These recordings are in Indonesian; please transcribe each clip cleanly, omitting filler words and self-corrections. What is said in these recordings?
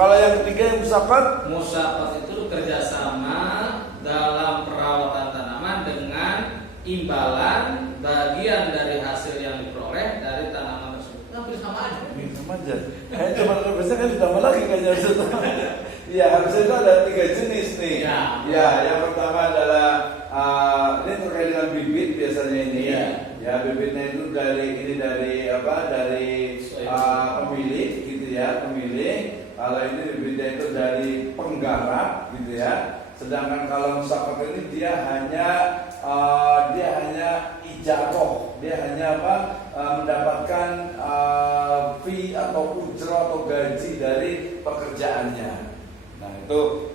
Kalau yang ketiga yang musyaqqat? Musyaqqat itu kerjasama dalam perawatan tanaman dengan imbalan bagian dari hasil yang diperoleh dari tanaman tersebut. Hampir sama aja. Sama aja. Kayak cuma biasanya kan ditambah lagi kayaknya. Iya, harusnya itu ada 3 jenis nih. Ya, yang pertama adalah ini terkait dengan bibit biasanya ini. Ya, bibitnya itu dari pemilik gitu ya, pemilik. Kalau ini bibitnya itu dari penggarap gitu ya. Sedangkan kalau musyaqqat ini dia hanya ijarah, dia hanya mendapatkan fee atau ujrah atau gaji dari pekerjaannya. Nah,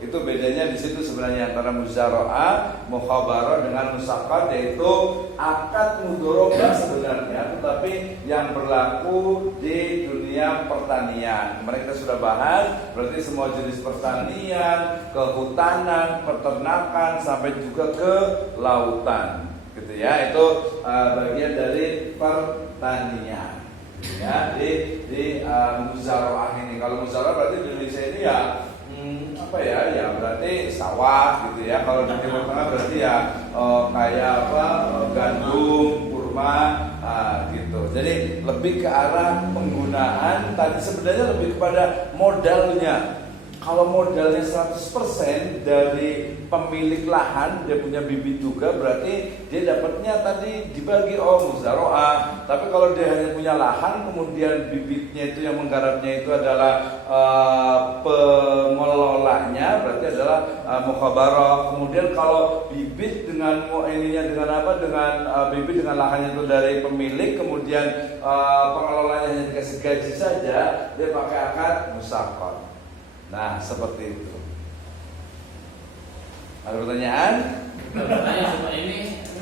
itu bedanya di situ sebenarnya antara muzara'ah, mukhabarah dengan musyaqqat, yaitu akad mudharabah sebenarnya, tetapi yang berlaku di dunia pertanian. Mereka sudah bahas, berarti semua jenis pertanian, kehutanan, peternakan sampai juga ke lautan, gitu ya. Itu bagian dari pertanian. Ya, di muzara'ah ini. Kalau muzara'ah berarti di Indonesia ini ya berarti sawah gitu ya. Kalau di Timur Tengah berarti ya gandum, kurma gitu. Jadi lebih ke arah penggunaan. Tadi sebenarnya lebih kepada modalnya. Kalau modalnya 100% dari pemilik lahan, dia punya bibit juga, berarti dia dapatnya tadi dibagi muzara'ah. Tapi kalau dia hanya punya lahan, kemudian bibitnya itu yang menggarapnya itu adalah pengelolanya, berarti adalah mukhabarah. Kemudian kalau bibit dengan bibit dengan lahannya itu dari pemilik, kemudian pengelolanya hanya dikasih gaji saja, dia pakai akad musyaqqat. Nah, seperti itu. Ada pertanyaan? Pertanyaan seperti ini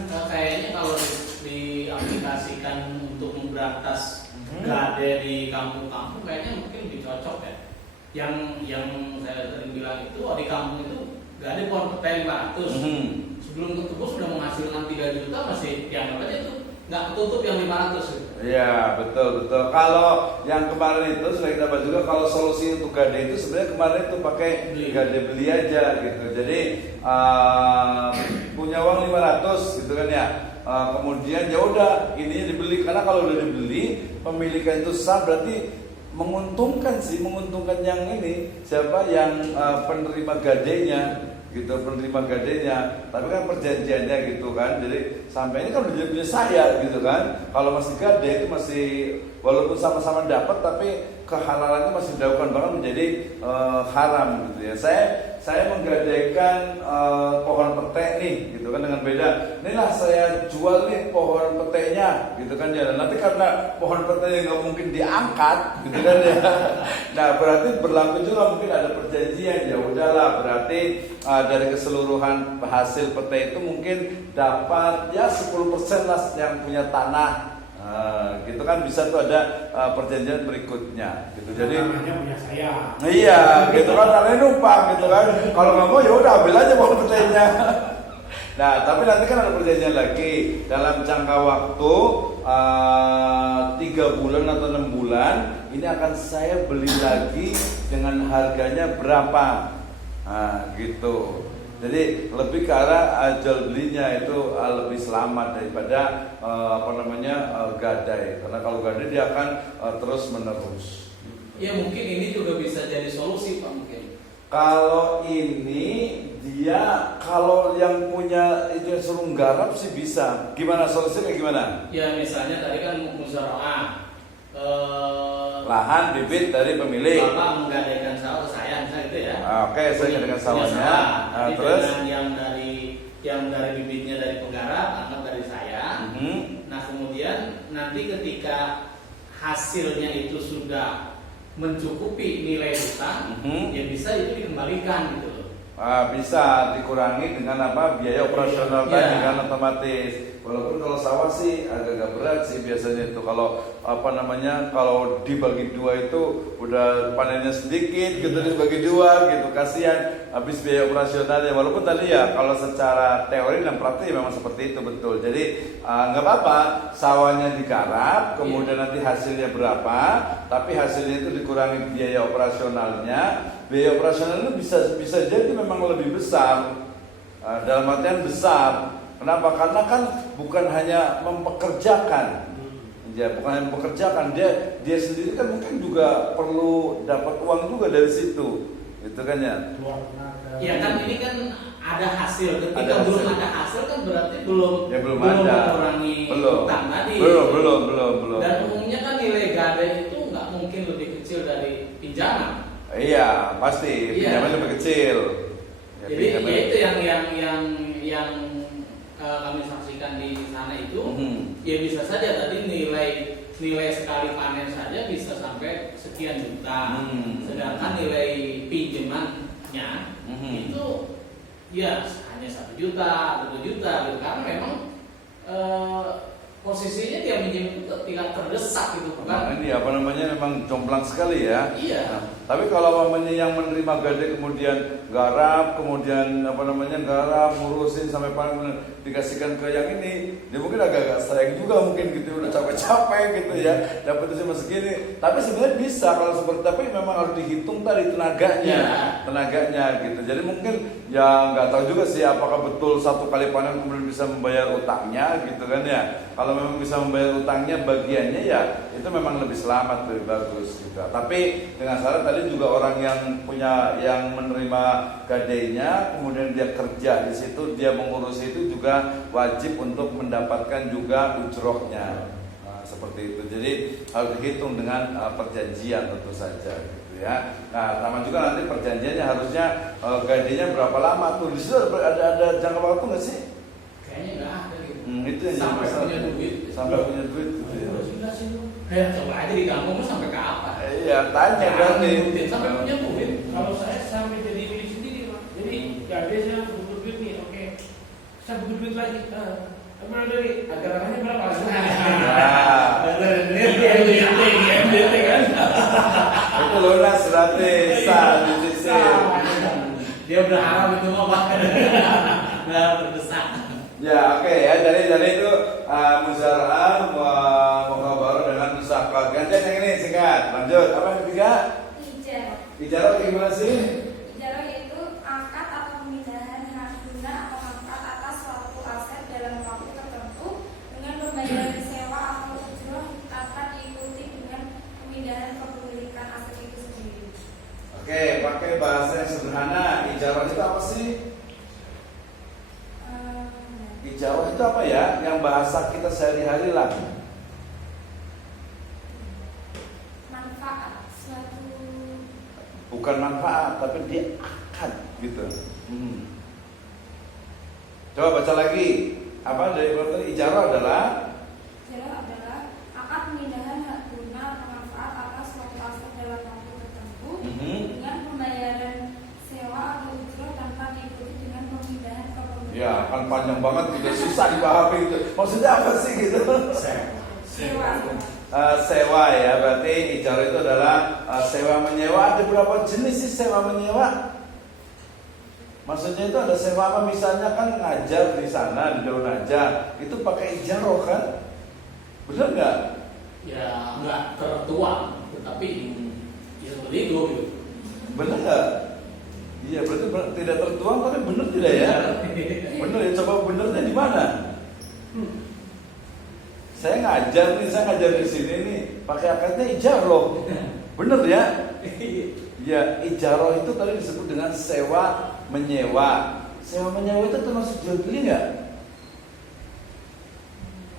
kayaknya kalau diaplikasikan untuk memberantas gade di kampung-kampung kayaknya mungkin lebih cocok ya. Yang saya tadi bilang itu di kampung itu gade pohon pete 500. Sebelum ketebus sudah menghasilkan 3 juta, masih dianggap aja itu nggak ketutup yang 500. Iya, betul. Kalau yang kemarin itu sudah kita bahas juga, kalau solusi untuk gade itu sebenarnya kemarin itu pakai gade beli aja gitu. Jadi punya uang 500 gitu kan ya. Kemudian ya udah ini dibeli, karena kalau udah dibeli pemilikan itu sah, berarti menguntungkan yang ini siapa yang penerima gadenya gitu, penerima gadenya. Tapi kan perjanjiannya gitu kan, jadi sampai ini kan udah punya saya gitu kan. Kalau masih gade itu masih walaupun sama-sama dapat, tapi kehalalannya masih dilakukan, bahkan menjadi haram gitu ya. Saya menggadaikan pohon pete nih gitu kan, dengan beda. Inilah saya jual nih pohon petenya gitu kan ya. Nanti karena pohon petenya nggak mungkin diangkat gitu kan ya. Nah, berarti berlaku juga mungkin ada perjanjian. Ya udahlah, berarti dari keseluruhan hasil pete itu mungkin dapat ya 10% lah yang punya tanah. Gitu kan, bisa tuh ada perjanjian berikutnya gitu. Jadi namanya punya saya. Iya, gitu kan, namanya numpang gitu kan. Kalau nggak mau ya udah ambil aja pohon petenya. Nah, tapi nanti kan ada perjanjian lagi dalam jangka waktu 3 bulan atau 6 bulan. Ini akan saya beli lagi dengan harganya berapa? Nah, gitu. Jadi lebih ke arah jual belinya itu lebih selamat daripada gadai. Karena kalau gadai dia akan terus menerus. Ya mungkin ini juga bisa jadi solusi Pak mungkin. Kalau ini dia, kalau yang punya itu yang suruh garap sih bisa. Gimana solusinya gimana? Ya misalnya tadi kan muzara'ah. Lahan bibit dari pemilik. Bapak menggadaikan sawah saya misalnya gitu ya. Oke, saya gadaikan sawahnya. Terus yang dari bibitnya dari penggarap, anggap dari saya. Nah kemudian nanti ketika hasilnya itu sudah mencukupi nilai hutang, ya bisa itu dikembalikan gitu loh. Bisa dikurangi dengan biaya operasional tadi kan otomatis. walaupun kalau sawah sih agak-agak berat sih biasanya itu kalau kalau dibagi dua itu udah panennya sedikit gitu dibagi dua gitu, kasihan habis biaya operasionalnya. Walaupun tadi ya kalau secara teori dan praktik memang seperti itu betul. Jadi nggak apa-apa sawahnya digarap, kemudian nanti hasilnya berapa, tapi hasilnya itu dikurangi biaya operasionalnya. Biaya operasionalnya bisa jadi memang lebih besar, dalam artian besar. Kenapa? Karena kan bukan hanya mempekerjakan, ya bukan hanya mempekerjakan, dia sendiri kan mungkin juga perlu dapat uang juga dari situ, gitu kan ya? Ya kan ini kan ada hasil. Ketika Ada belum hasil. ada hasil kan berarti belum belum ada. mengurangi Belum. utang tadi. Belum. Dan umumnya kan nilai gade itu nggak mungkin lebih kecil dari pinjaman. Iya, pasti pinjaman lebih kecil. Ya, Jadi pinjaman- ya itu yang kami saksikan di sana itu, ya bisa saja tadi nilai sekali panen saja bisa sampai sekian juta, sedangkan nilai pinjamannya itu ya hanya 1 juta, 2 juta gitu. Karena memang posisinya dia minjem itu tidak terdesak gitu Nah, kan. ini memang jomplang sekali ya. Iya. Nah, tapi kalau yang menerima gade kemudian garap, kemudian garap, ngurusin sampai panen dikasihkan ke yang ini, dia mungkin agak-agak strike juga mungkin gitu, udah capek-capek gitu ya, dapat cuma segini. Tapi sebenarnya bisa kalau seperti, tapi memang harus dihitung tadi tenaganya gitu. Jadi mungkin ya nggak tahu juga sih apakah betul satu kali panen kemudian bisa membayar utangnya gitu kan ya. Kalau memang bisa membayar utangnya bagiannya ya itu memang lebih selamat, lebih bagus gitu. Tapi dengan syarat tadi juga orang yang menerima gadenya kemudian dia kerja di situ, dia mengurus itu juga wajib untuk mendapatkan juga ujrohnya. Nah, seperti itu. Jadi harus dihitung dengan perjanjian tentu saja gitu ya. Nah, sama juga nanti perjanjiannya harusnya gadenya berapa lama tuh. Di situ ada jangka waktu nggak sih? Kayaknya nggak ada gitu. Itu yang jadi Sampai masalah. punya duit. Sampai punya duit gitu ya. Coba aja di kampung sampai kapan? Iya, tanya berarti. Sampai punya duit. Kalau saya sampai jadi milik sendiri, Pak. Jadi gade saya butuh duit nih, oke. Saya butuh duit lagi. Kemana dari? Agar-agarnya berapa? MDT kan? Itu lunas berarti sah dicicil. Dia berharap itu mau apa? Nggak terdesak. Ya oke ya, dari itu musyawarah mukhawarah dengan musafakat. Gantian yang ini singkat. Lanjut. Apa yang ketiga? Ijarah gimana sih? Ijarah yaitu akad atau pemindahan hak guna atau manfaat atas suatu aset dalam waktu tertentu dengan pembayaran sewa atau ujroh akan diikuti dengan pemindahan kepemilikan aset itu sendiri. Oke, pakai bahasa yang sederhana. Ijarah itu apa sih? Ijarah itu apa ya? Yang bahasa kita sehari-hari lah. Manfaat suatu. Bukan manfaat, tapi dia akan gitu. Coba baca lagi. Apa dari berarti ijarah adalah? Ijarah adalah akad pemindahan hak guna atau manfaat atas suatu aset dalam waktu tertentu dengan pembayaran sewa atau ujroh tanpa diikuti dengan pemindahan kepemilikan. Ya, kan panjang banget gitu, susah dipahami gitu. Maksudnya apa sih gitu? Sewa. Sewa ya, berarti ijarah itu adalah sewa menyewa. Ada berapa jenis sih sewa menyewa? Maksudnya itu ada sewa apa? Misalnya kan ngajar di sana di Daun Aja, itu pakai ijarah kan? Bener nggak? Ya nggak tertuang, tetapi ya seperti itu. Gitu. Bener nggak? Iya, berarti tidak tertuang, tapi bener tidak ya? Bener ya, coba benernya di mana? Saya ngajar di sini nih, pakai akadnya ijarah. Bener ya? Ya, ijarah itu tadi disebut dengan sewa menyewa. Sewa menyewa itu termasuk jual beli nggak?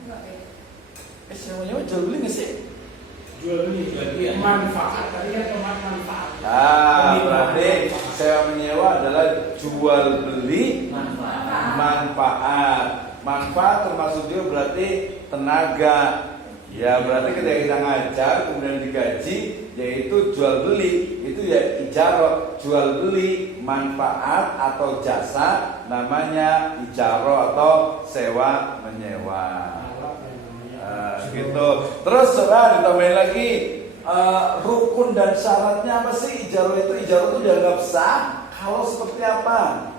Enggak beda. Sewa menyewa jual beli nggak sih? Jual beli, manfaat. Tadi kan manfaat. Berarti sewa menyewa adalah jual beli manfaat. Manfaat termasuk juga berarti tenaga. Ya berarti ketika kita ngajar kemudian digaji, yaitu jual beli, itu ya ijaro, jual beli manfaat atau jasa, namanya ijaro atau sewa menyewa. Gitu. Terus coba ditambahin lagi, rukun dan syaratnya apa sih ijaro itu? Ijaro itu dianggap sah kalau seperti apa?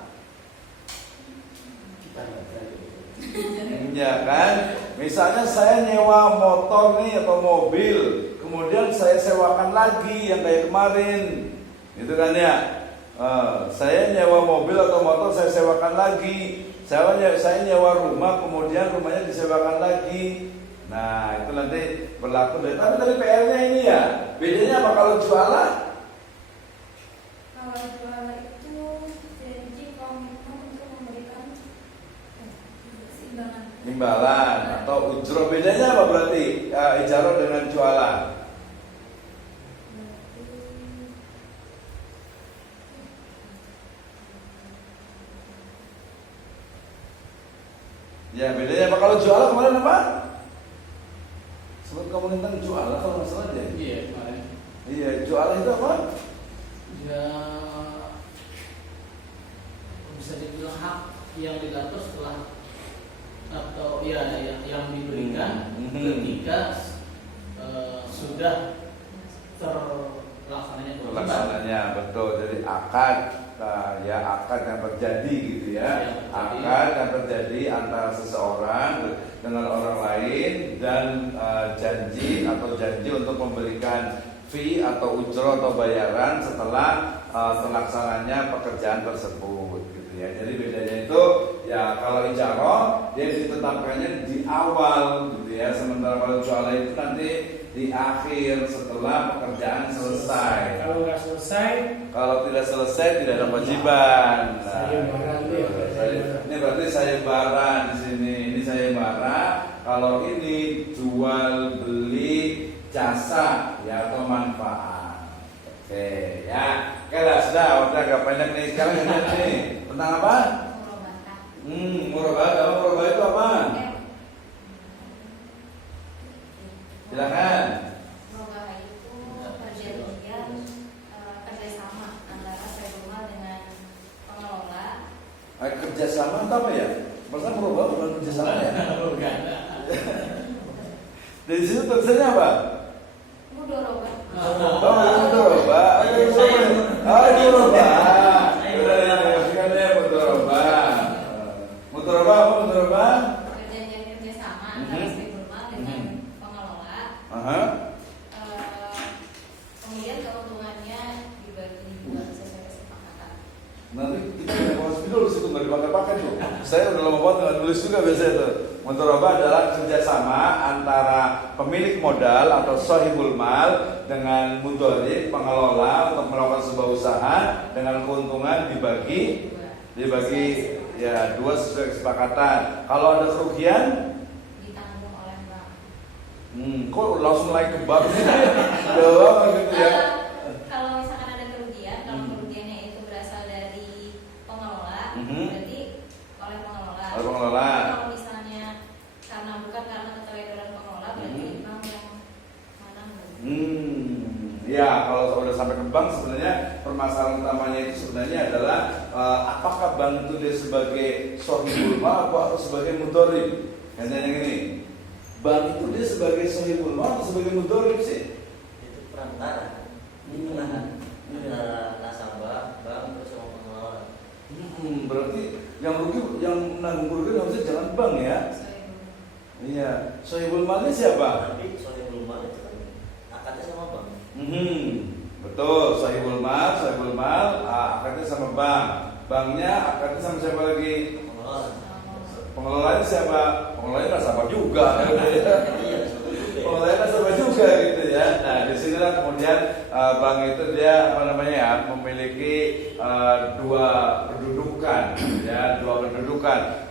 Ya kan, misalnya saya nyewa motor nih atau mobil, kemudian saya sewakan lagi yang kayak kemarin, gitu kan ya. Saya nyewa mobil atau motor, saya sewakan lagi. Saya nyewa rumah, kemudian rumahnya disewakan lagi. Nah, itu nanti berlaku. Tapi tadi PR-nya ini ya, bedanya apa kalau jualan? Kalau jualan itu janji komitmen untuk memberikan Imbalan atau ujro, bedanya apa berarti ijaro dengan jualan? Ya bedanya apa? Kalau jualan kemarin apa? Sebut kamu tentang jualan kalau nggak salah deh. Iya kemarin. Iya, jualan itu apa? Ya bisa dibilang hak yang didapat setelah atau ya yang diberikan ketika sudah terlaksananya kewajiban. Terlaksananya betul. Jadi akad, ya akad yang terjadi gitu ya. Akad yang terjadi antara seseorang dengan orang lain dan janji untuk memberikan fee atau ujro atau bayaran setelah terlaksananya pekerjaan tersebut gitu ya. Jadi bedanya itu ya, kalau ijaro dia ditetapkannya di awal gitu ya, sementara kalau jualan itu nanti di akhir setelah pekerjaan selesai. Kalau nggak selesai, Kalau tidak selesai tidak ada kewajiban. sayembara itu ya. Ini berarti sayembara di sini. Ini sayembara. Kalau ini jual beli jasa ya atau manfaat. Oke ya. Oke lah, sudah waktu agak banyak nih. Sekarang kita nih tentang apa? Murabah. Murabah itu apa? Silakan. Murabah itu perjanjian kerjasama antara sewa dengan pengelola. Kerjasama itu apa ya? Masa murabah bukan kerjasama ya? Bukan. Dari situ tulisannya apa? Mudoroba. Mudoroba. Mudoroba apa mudoroba? Perjanjian kerjasama antara sewa dengan pengelola. Kemudian keuntungannya dibagi dua sesuai kesepakatan. Nanti kita bahas dulu situ nggak dipakai-pakai tuh. Saya udah lama banget nggak tulis juga biasanya tuh. Mudoroba adalah kerjasama antara pemilik modal atau sohibul mal dengan mudorib pengelola untuk melakukan sebuah usaha dengan keuntungan dibagi ya dua sesuai kesepakatan. Kalau ada kerugian Ditanggung oleh bank. Kok langsung naik ke bank sih? Doang gitu ya. Kalau misalkan ada kerugian, kalau kerugiannya itu berasal dari pengelola, berarti oleh pengelola. Oleh pengelola. Kalau misalnya bukan karena keteledoran pengelola, berarti bank yang menanggung. Ya, kalau udah sampai ke bank sebenarnya permasalahan utamanya itu sebenarnya adalah apakah bank itu dia sebagai sohibul mal atau sebagai mudorib? Yang ini, bank itu dia sebagai sohibul mal atau sebagai mudorib sih? Itu perantara di tengah antara nasabah, bank terus sama pengelola. Berarti yang rugi, yang menanggung kerugian harusnya jangan bank ya? Iya, sohibul malnya siapa? Tapi soalnya belum mal itu kan akadnya sama bank. Betul, sohibul mal akadnya sama bank. Banknya akadnya sama siapa lagi? Pengelola. Pengelolanya siapa? Pengelolanya nasabah juga. Iya, Pengelolanya nasabah juga gitu ya. Nah, disinilah kemudian bank itu dia memiliki dua kedudukan.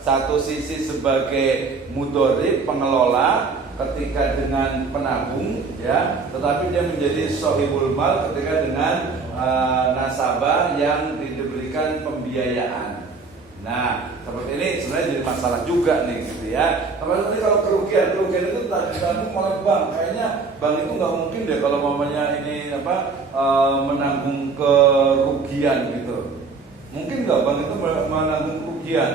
Satu sisi sebagai mudorib pengelola ketika dengan penabung ya, tetapi dia menjadi sohibul mal ketika dengan nasabah yang diberikan pembiayaan. Nah, seperti ini sebenarnya jadi masalah juga nih gitu ya. Tapi kalau kerugian itu ditanggung oleh bank. Kayaknya bank itu nggak mungkin deh kalau mamanya ini menanggung ke kerugian gitu. Mungkin nggak bank itu menanggung kerugian?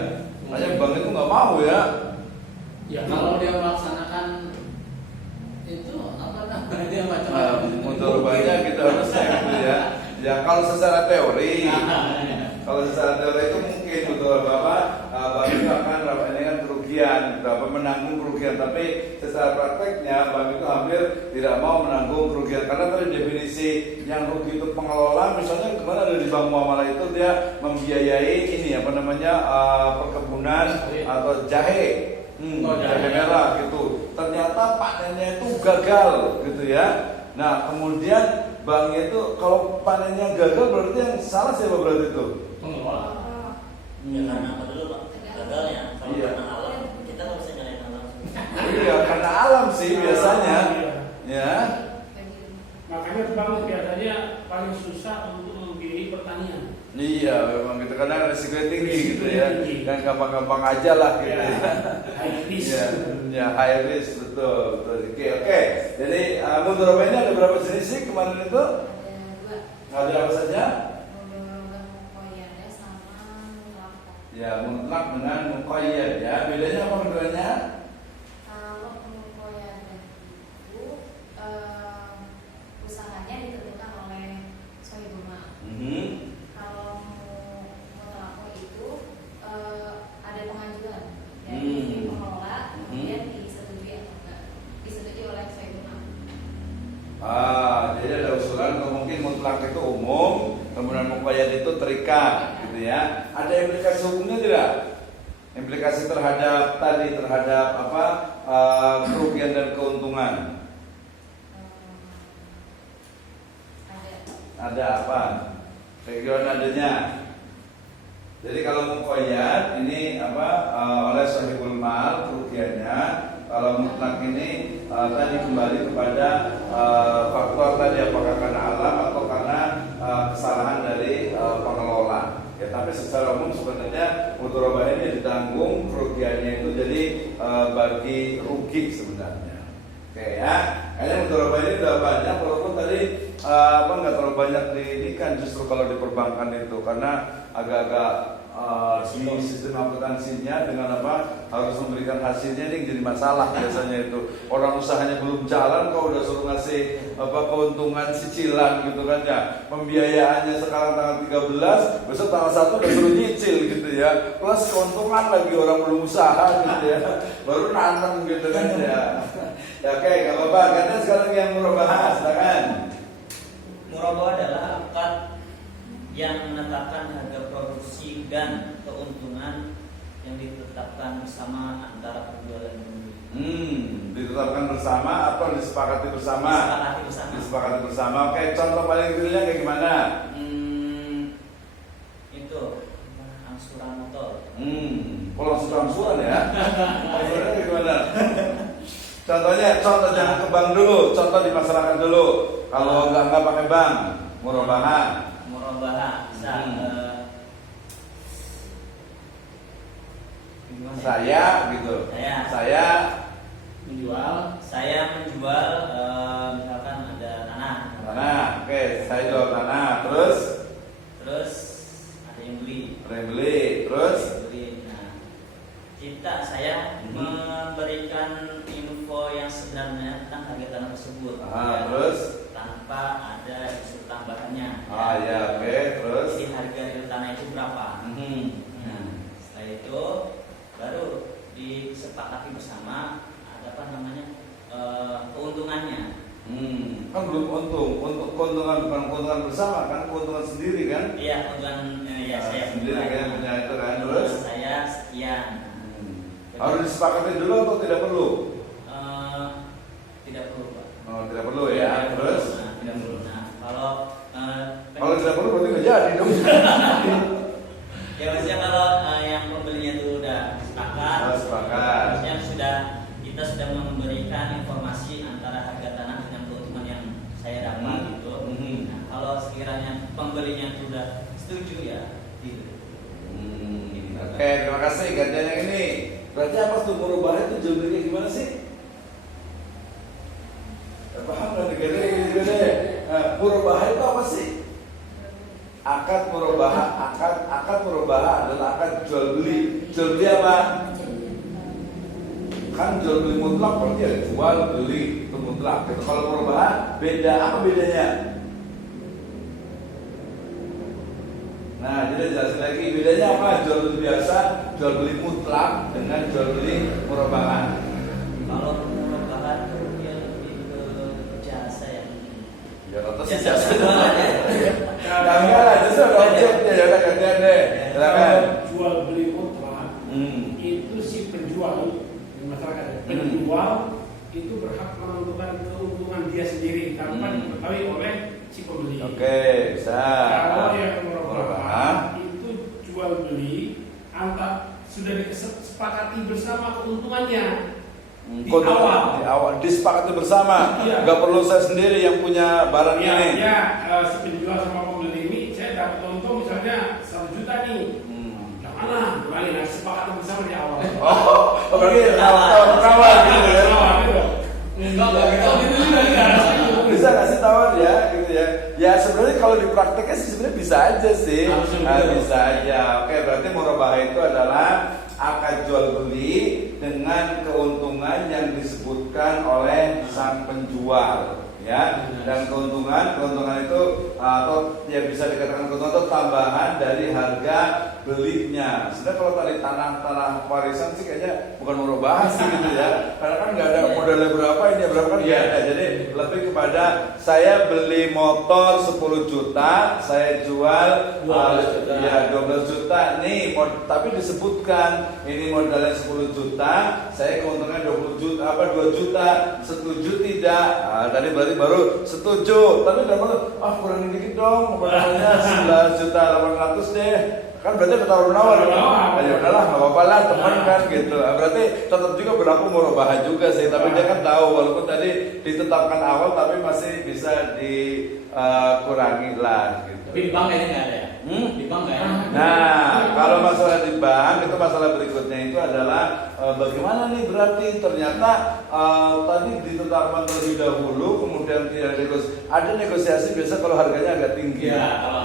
Hanya bank itu nggak mau ya. Ya kalau dia melaksanakan itu apa namanya dia macam-macam. Mudharabahnya gitu harusnya gitu ya. Ya kalau secara teori, kalau secara teori itu mungkin mudharabah bank itu akan ini kan kerugian, gitu, apa menanggung kerugian. Tapi secara prakteknya bank itu hampir tidak mau menanggung kerugian karena tadi definisi yang rugi itu pengelola. Misalnya kemana ada di bank muamalah itu dia membiayai ini apa namanya perkebunan atau jahe. Jahe merah gitu. Ternyata panennya itu gagal gitu ya. Nah kemudian banknya itu kalau panennya gagal berarti yang salah siapa berarti itu? Pengelola. Ya karena apa dulu Pak? Gagalnya. Kalau Iya. karena alam kita nggak bisa nyalain alam. Iya karena alam sih biasanya. Ya. Makanya bank biasanya paling susah untuk membiayai pertanian. Iya memang gitu karena risikonya tinggi gitu ya. Dan gampang-gampang aja lah gitu ya. High risk. Iya, ya high risk betul. Oke. Jadi mudharabah ini ada berapa jenis sih kemarin itu? Ada 2. Ada apa saja? Mudharabah muqayyadah sama mutlaqah. Ya mutlak dengan muqayyad ya. Bedanya apa keduanya? Kalau muqayyadah itu usahanya ditentukan oleh shahibul mal. Kalau mutlaqah itu ada pengajuan dari pengelola, kemudian disetujui atau enggak, disetujui oleh shahibul mal. Jadi ada usulan atau mungkin mutlak itu umum, kemudian muqayyad itu terikat, gitu ya. Ada implikasi hukumnya tidak? Implikasi terhadap apa kerugian dan keuntungan? Ada apa? Background adanya. Jadi kalau muqayyad ini apa oleh sahibul mal kerugiannya. Kalau mutlak ini tadi kembali kepada faktor tadi apakah karena alam atau karena kesalahan dari pengelola. Ya, tapi secara umum sebenarnya mudharabah ini ditanggung kerugiannya itu jadi bagi rugi sebenarnya. Oke ya, kayaknya mudharabah ini udah banyak walaupun tadi nggak terlalu banyak diinikan justru kalau di perbankan itu karena agak-agak di sistem akuntansinya dengan apa harus memberikan hasilnya ini jadi masalah biasanya itu orang usahanya belum jalan kok udah suruh ngasih apa keuntungan cicilan gitu kan ya pembiayaannya sekarang tanggal 13 besok tanggal 1 udah suruh nyicil gitu ya plus keuntungan lagi orang belum usaha gitu ya baru nantang gitu kan ya. Oke nggak apa-apa karena sekarang yang murabahah silakan. Murabahah adalah akad yang menetapkan harga produksi dan keuntungan yang ditetapkan bersama antara penjual dan pembeli. Ditetapkan bersama atau disepakati bersama? Disepakati bersama. Disepakati bersama. Oke, contoh paling realnya kayak gimana? Itu angsuran motor. Kalau angsuran ya? Angsurannya kayak gimana? Contoh jangan ke bank dulu, contoh di masyarakat dulu. Kalau nggak pakai bank, murabahah. Bisa Saya gitu. Saya menjual misalkan ada tanah. Oke, saya jual tanah. Terus ada yang beli. Terus Nah, saya memberikan info yang sebenarnya tentang harga tanah tersebut. Terus tanpa ada unsur tambahannya. Oke, terus Jadi harga real tanah itu berapa? Nah, setelah itu baru disepakati bersama ada apa namanya keuntungannya. Kan belum untung, untuk keuntungan bukan keuntungan bersama kan keuntungan sendiri kan? Iya, keuntungan saya sendiri kan punya itu kan terus saya sekian. harus disepakati dulu atau tidak perlu? Tidak perlu Pak. Tidak perlu ya. Terus Tidak perlu. Nah, kalau tidak perlu berarti nggak jadi dong. ya maksudnya kalau yang pembelinya itu udah sepakat, maksudnya kita sudah memberikan informasi antara harga tanah dengan keuntungan yang saya dapat gitu. Nah, kalau sekiranya pembelinya itu udah setuju ya, gitu. Oke, terima kasih. Gantian yang ini. Berarti apa tuh murabahah itu jumlahnya gimana sih? Paham nggak? Gede. Murabahah itu apa sih? Akad murabahah, akad murabahah adalah akad jual beli. Jual beli apa? Kan jual beli mutlak berarti ada jual beli itu mutlak. Gitu. Kalau murabahah beda, apa bedanya? Nah, jadi jelasin lagi bedanya apa? Jual beli biasa, jual beli mutlak dengan jual beli murabahah. Kalau murabahah itu dia lebih ke jasa ya. Ya rata sih Jasa jasa. jualan ya. Nah, enggak lah, jasa ada objeknya ya udah gantian deh. Silakan. Jual beli mutlak itu si penjual di masyarakat. Penjual itu berhak menentukan keuntungan dia sendiri tanpa diketahui oleh si pembeli. Oke, bisa. Kalau yang Murabahah. murabahah itu jual beli antar sudah disepakati bersama keuntungannya. Di awal disepakati bersama. Iya. Nggak perlu saya sendiri yang punya barang Ya, ini. si penjual sama pembeli ini saya dapat untung misalnya 1 juta nih. Yang mana? Lain harus sepakati bersama di awal. Oh, berarti tahun pertama gitu ya. Enggak gitu juga enggak. Bisa nggak sih tawar ya, gitu ya? Ya sebenarnya kalau di prakteknya sih sebenarnya bisa aja sih. Bisa aja. Oke, berarti murabahah itu adalah akad jual beli dengan keuntungan yang disebutkan oleh sang penjual, ya. Dan keuntungan itu atau ya bisa dikatakan keuntungan itu tambahan dari harga belinya. Sebenarnya kalau tadi tanah warisan sih kayaknya bukan murabahah sih gitu ya. Karena kan nggak ada modalnya berapa ini berapa kan nggak ada. Jadi lebih kepada saya beli motor 10 juta, saya jual 12 juta nih, tapi disebutkan ini modalnya 10 juta, saya keuntungan 20 juta 2 juta, setuju tidak? Tadi berarti baru setuju, tapi udah kurangin dikit dong, modalnya 11 juta 800 deh. Kan berarti ada tawar-menawar kan? Ya udahlah, nggak apa-apa lah, teman kan gitu. Berarti tetap juga berlaku murabahah juga sih, tapi dia kan tahu walaupun tadi ditetapkan awal, tapi masih bisa dikurangi lah gitu. Tapi di bank kayaknya nggak ada ya? Di bank nggak ada. Nah, kalau masalah di bank itu masalah berikutnya itu adalah bagaimana nih berarti ternyata tadi ditetapkan terlebih dahulu, kemudian tidak ada negosiasi biasa kalau harganya agak tinggi.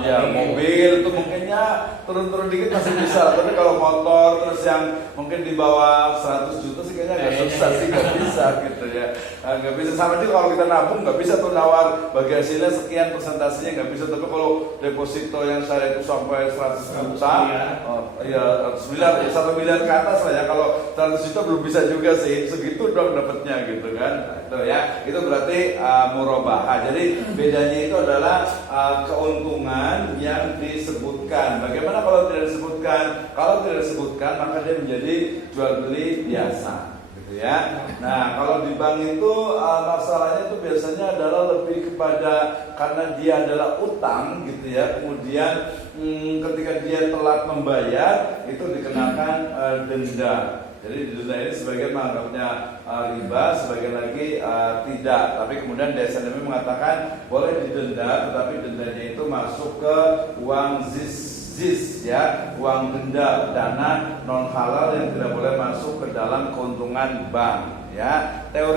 Ya, mobil itu mungkinnya turun-turun dikit masih bisa, tapi kalau motor terus yang mungkin di bawah 100 juta sih kayaknya agak susah sih, nggak bisa gitu ya. Nggak bisa, sama juga kalau kita nabung nggak bisa tuh nawar bagi hasilnya sekian persentasenya nggak bisa, tapi kalau deposito yang saya itu sampai 100 juta, ya 100 miliar, ya 1 miliar ke atas lah ya. Kalau 100 juta belum bisa juga sih, segitu dong dapatnya gitu kan. Itu ya, itu berarti murabahah. Jadi bedanya itu adalah keuntungan yang disebutkan. Bagaimana kalau tidak disebutkan? Kalau tidak disebutkan maka dia menjadi jual beli biasa. Ya, nah kalau di bank itu masalahnya itu biasanya adalah lebih kepada karena dia adalah utang gitu ya, kemudian ketika dia telat membayar itu dikenakan denda. Jadi denda ini sebagian menganggapnya riba, sebagian lagi tidak. Tapi kemudian DSNM mengatakan boleh didenda, tetapi dendanya itu masuk ke uang ZIS ya, uang denda, dana non halal yang tidak boleh masuk ke dalam keuntungan bank ya. Teori